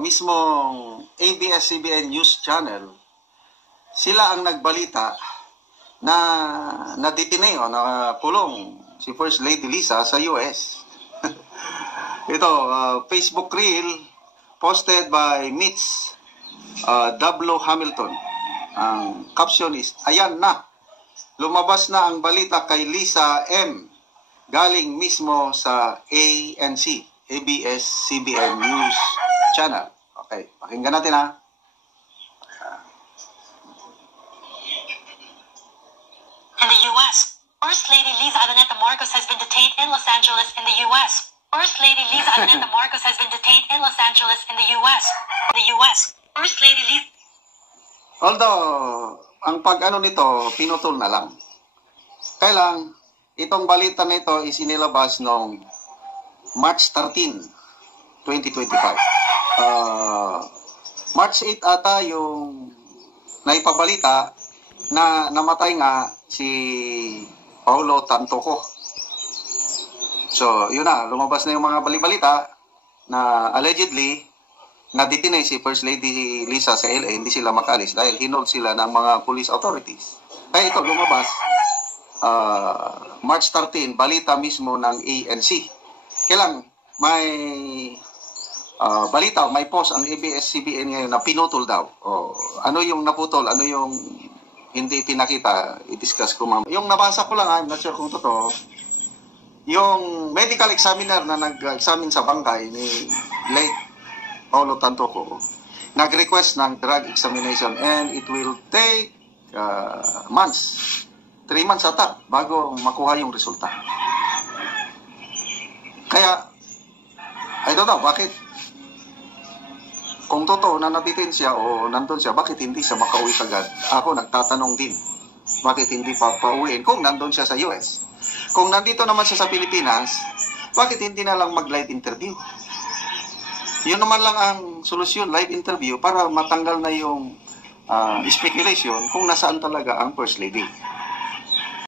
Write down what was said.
mismong ABS-CBN News Channel, sila ang nagbalita na naditine o nakulong si First Lady Liza sa US. Ito, Facebook reel posted by Mitch W. Hamilton. Ang caption is, ayan na, lumabas na ang balita kay Liza M. galing mismo sa ANC, ABS-CBN News Channel. Okay, pakinggan natin ha. In the U.S., First Lady Liza Araneta Marcos has been detained in Los Angeles in the U.S. First Lady Liza Araneta Marcos has been detained in Los Angeles in the U.S. First Lady Liza... Although, ang pag-ano nito, pinutol na lang. Kailang, itong balita nito is inilabas noong March 13, 2025. March 8 ata yung naipabalita na namatay nga si Paulo Tantoco. So, yun na, lumabas na yung mga balibalita na allegedly naditine si First Lady Liza sa LA, hindi sila makalis dahil hinold sila ng mga police authorities. Kaya ito, lumabas March 13, balita mismo ng ANC. Kailang may balita, may post ang ABS-CBN ngayon na pinutol daw. O, ano yung naputol, ano yung hindi pinakita, i-discuss ko ma'am. Yung nabasa ko lang, I'm not sure kung totoo, yung medical examiner na nag-examine sa bangkay ni late Paulo Tantoco, nag-request ng drug examination and it will take months, 3 months ata, bago makuha yung resulta. Kaya, I don't know, bakit kung totoo na nabitin siya o nandun siya, bakit hindi siya makauwi agad? Ako nagtatanong din, bakit hindi pa pauwiin kung nandun siya sa US? Kung nandito naman siya sa Pilipinas, bakit hindi na lang mag-live interview? Yun naman lang ang solusyon, live interview, para matanggal na yung speculation kung nasaan talaga ang First Lady.